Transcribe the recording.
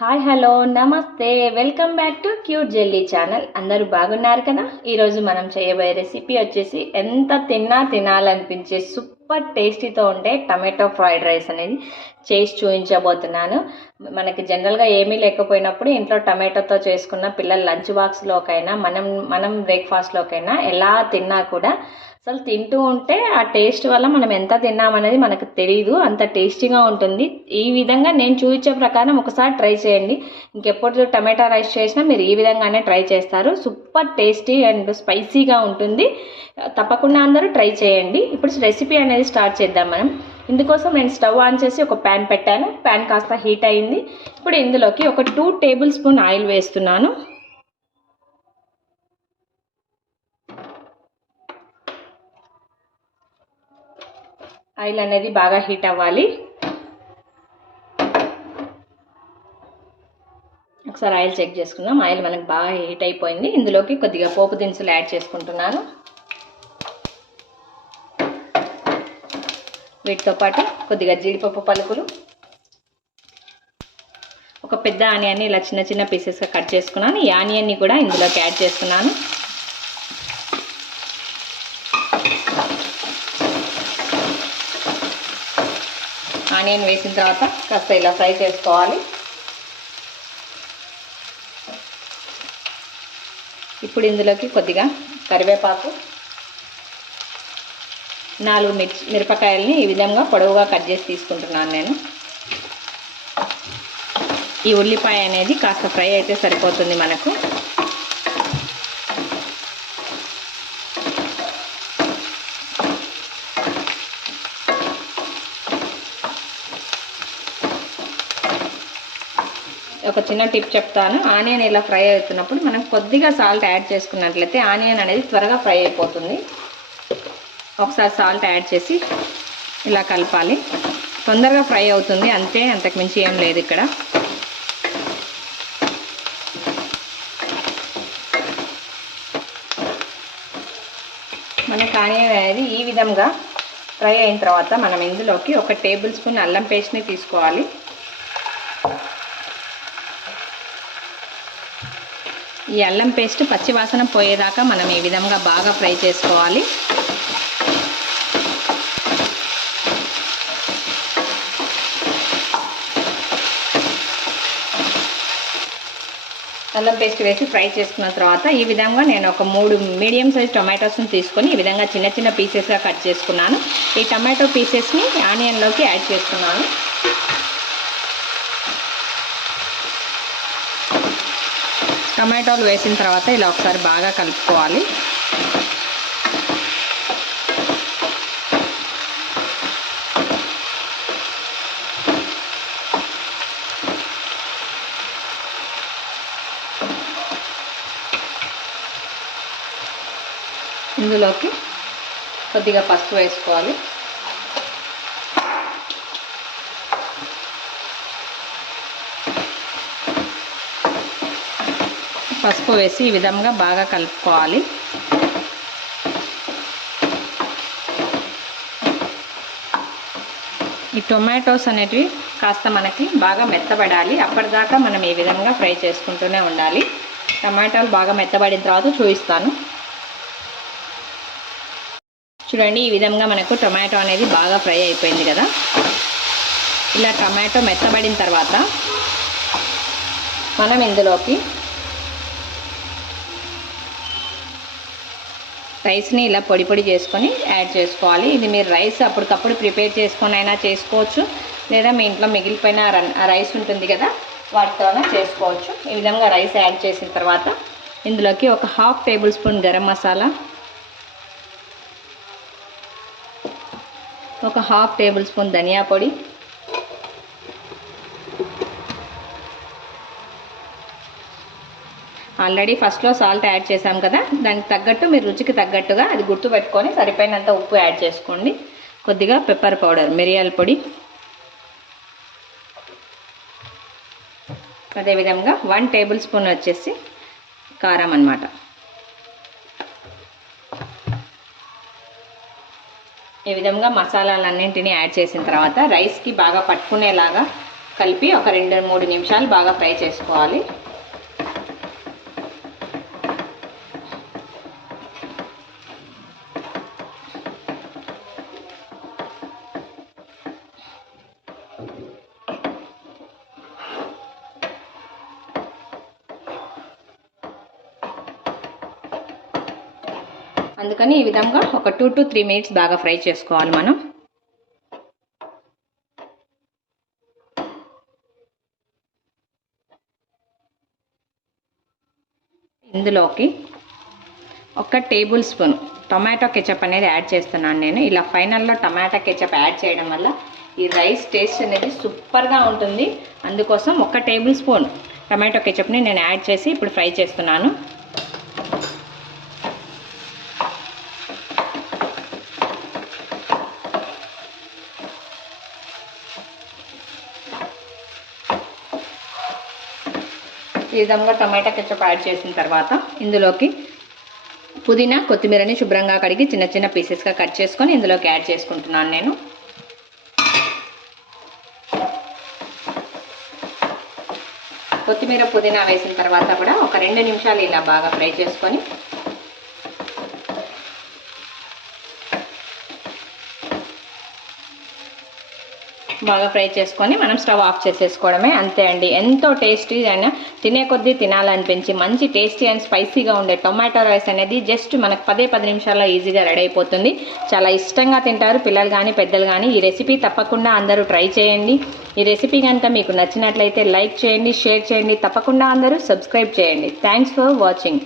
Hi hello నమస్తే welcome back to cute jelly channel. అందరూ బాగున్నారు కదా. ఈరోజు మనం చేయబోయే రెసిపీ వచ్చేసి ఎంత తిన్నా తినాలనిపించే సూపర్ టేస్టీతో ఉండే టమాటో ఫ్రైడ్ రైస్ అనేది చేసి చూపించబోతున్నాను. మనకి జనరల్గా ఏమీ లేకపోయినప్పుడు ఇంట్లో టమాటోతో చేసుకున్న పిల్లల లంచ్ బాక్స్లోకైనా మనం బ్రేక్ఫాస్ట్లోకైనా ఎలా తిన్నా కూడా అసలు తింటూ ఉంటే ఆ టేస్ట్ వల్ల మనం ఎంత తిన్నామనేది మనకు తెలియదు, అంత టేస్టీగా ఉంటుంది. ఈ విధంగా నేను చూపించే ప్రకారం ఒకసారి ట్రై చేయండి. ఇంకెప్పుడు టమాటా రైస్ చేసినా మీరు ఈ విధంగానే ట్రై చేస్తారు. సూపర్ టేస్టీ అండ్ స్పైసీగా ఉంటుంది. తప్పకుండా అందరూ ట్రై చేయండి. ఇప్పుడు రెసిపీ అనేది స్టార్ట్ చేద్దాం మనం. ఇందుకోసం నేను స్టవ్ ఆన్ చేసి ఒక ప్యాన్ పెట్టాను. ప్యాన్ కాస్త హీట్ అయింది. ఇప్పుడు ఇందులోకి ఒక 2 టేబుల్ స్పూన్ ఆయిల్ వేస్తున్నాను. ఆయిల్ అనేది బాగా హీట్ అవ్వాలి. ఒకసారి ఆయిల్ చెక్ చేసుకుందాం. ఆయిల్ మనకు బాగా హీట్ అయిపోయింది. ఇందులోకి కొద్దిగా పోపు దినుసులు యాడ్ చేసుకుంటున్నాను. వీటితో పాటు కొద్దిగా జీడిపప్పు పలుకులు, ఒక పెద్ద ఆనియన్ని ఇలా చిన్న చిన్న పీసెస్గా కట్ చేసుకున్నాను. ఈ ఆనియన్ని కూడా ఇందులోకి యాడ్ చేస్తున్నాను. ఆనియన్ వేసిన తర్వాత కాస్త ఇలా ఫ్రై చేసుకోవాలి. ఇప్పుడు ఇందులోకి కొద్దిగా కరివేపాకు, 4 మిరపకాయలని ఈ విధంగా పొడవుగా కట్ చేసి తీసుకుంటున్నాను నేను. ఈ ఉల్లిపాయ అనేది కాస్త ఫ్రై అయితే సరిపోతుంది మనకు. ఒక చిన్న టిప్ చెప్తాను. ఆనియన్ ఇలా ఫ్రై అవుతున్నప్పుడు మనం కొద్దిగా సాల్ట్ యాడ్ చేసుకున్నట్లయితే ఆనియన్ అనేది త్వరగా ఫ్రై అయిపోతుంది. ఒకసారి సాల్ట్ యాడ్ చేసి ఇలా కలపాలి. తొందరగా ఫ్రై అవుతుంది అంతే, అంతకుమించి ఏం లేదు ఇక్కడ. మనకు ఆనియన్ అనేది ఈ విధంగా ఫ్రై అయిన తర్వాత మనం ఇందులోకి ఒక టేబుల్ స్పూన్ అల్లం పేస్ట్ని తీసుకోవాలి. ఈ అల్లం పేస్ట్ పచ్చి వాసన పోయేదాకా మనం ఈ విధంగా బాగా ఫ్రై చేసుకోవాలి. అల్లం పేస్ట్ వేసి ఫ్రై చేసుకున్న తర్వాత ఈ విధంగా నేను ఒక 3 మీడియం సైజ్ టొమాటోస్ని తీసుకొని ఈ విధంగా చిన్న చిన్న పీసెస్గా కట్ చేసుకున్నాను. ఈ టమాటో పీసెస్ని ఆనియన్లోకి యాడ్ చేస్తున్నాను. టమాటోలు వేసిన తర్వాత ఇలా ఒకసారి బాగా కలుపుకోవాలి. ఇందులోకి కొద్దిగా పసుపు వేసుకోవాలి. పసుపు వేసి ఈ విధంగా బాగా కలుపుకోవాలి. ఈ టొమాటోస్ అనేటివి కాస్త మనకి బాగా మెత్తబడాలి. అప్పటిదాకా మనం ఈ విధంగా ఫ్రై చేసుకుంటూనే ఉండాలి. టమాటాలు బాగా మెత్తబడిన తర్వాత చూపిస్తాను. చూడండి, ఈ విధంగా మనకు టొమాటో అనేది బాగా ఫ్రై అయిపోయింది కదా. ఇలా టమాటో మెత్తబడిన తర్వాత మనం ఇందులోకి రైస్ని ఇలా పొడి పొడి చేసుకొని యాడ్ చేసుకోవాలి. ఇది మీరు రైస్ అప్పటికప్పుడు ప్రిపేర్ చేసుకొని అయినా చేసుకోవచ్చు, లేదా మీ ఇంట్లో మిగిలిపోయిన రైస్ ఉంటుంది కదా వాటితోనే చేసుకోవచ్చు. ఈ విధంగా రైస్ యాడ్ చేసిన తర్వాత ఇందులోకి ఒక 1/2 టేబుల్ స్పూన్ గరం మసాలా, ఒక 1/2 టేబుల్ స్పూన్ ధనియా పొడి, ఆల్రెడీ ఫస్ట్లో సాల్ట్ యాడ్ చేసాం కదా, దానికి తగ్గట్టు మీరు రుచికి తగ్గట్టుగా అది గుర్తుపెట్టుకొని సరిపోయినంత ఉప్పు యాడ్ చేసుకోండి. కొద్దిగా పెప్పర్ పౌడర్, మిరియాల పొడి, అదేవిధంగా 1 టేబుల్ స్పూన్ వచ్చేసి కారం అన్నమాట. ఈ విధంగా మసాలాలన్నింటినీ యాడ్ చేసిన తర్వాత రైస్కి బాగా పట్టుకునేలాగా కలిపి ఒక 2-3 నిమిషాలు బాగా ఫ్రై చేసుకోవాలి. అందుకని ఈ విధంగా ఒక 2 to 3 మినిట్స్ బాగా ఫ్రై చేసుకోవాలి మనం. ఇందులోకి 1 టేబుల్ స్పూన్ టొమాటో కెచప్ అనేది యాడ్ చేస్తున్నాను నేను. ఇలా ఫైనల్లో టొమాటో కెచప్ యాడ్ చేయడం వల్ల ఈ రైస్ టేస్ట్ అనేది సూపర్గా ఉంటుంది. అందుకోసం 1 టేబుల్ స్పూన్ టొమాటో కెచప్ని నేను యాడ్ చేసి ఇప్పుడు ఫ్రై చేస్తున్నాను. ఈ విధంగా టమాటా కెచప్ యాడ్ చేసిన తర్వాత ఇందులోకి పుదీనా కొత్తిమీరని శుభ్రంగా కడిగి చిన్న చిన్న పీసెస్గా కట్ చేసుకొని ఇందులోకి యాడ్ చేసుకుంటున్నాను నేను. కొత్తిమీర పుదీనా వేసిన తర్వాత కూడా ఒక 2 నిమిషాలు ఇలా బాగా ఫ్రై చేసుకొని మనం స్టవ్ ఆఫ్ చేసేసుకోవడమే. అంతే అండి. ఎంతో టేస్టీ అయినా తినే కొద్దీ తినాలనిపించి మంచి టేస్టీ అండ్ స్పైసీగా ఉండే టొమాటో రైస్ అనేది జస్ట్ మనకు 10 నిమిషాల్లో ఈజీగా రెడీ అయిపోతుంది. చాలా ఇష్టంగా తింటారు పిల్లలు కానీ పెద్దలు కానీ. ఈ రెసిపీ తప్పకుండా అందరూ ట్రై చేయండి. ఈ రెసిపీ కనుక మీకు నచ్చినట్లయితే లైక్ చేయండి, షేర్ చేయండి, తప్పకుండా అందరూ సబ్స్క్రైబ్ చేయండి. Thanks for watching.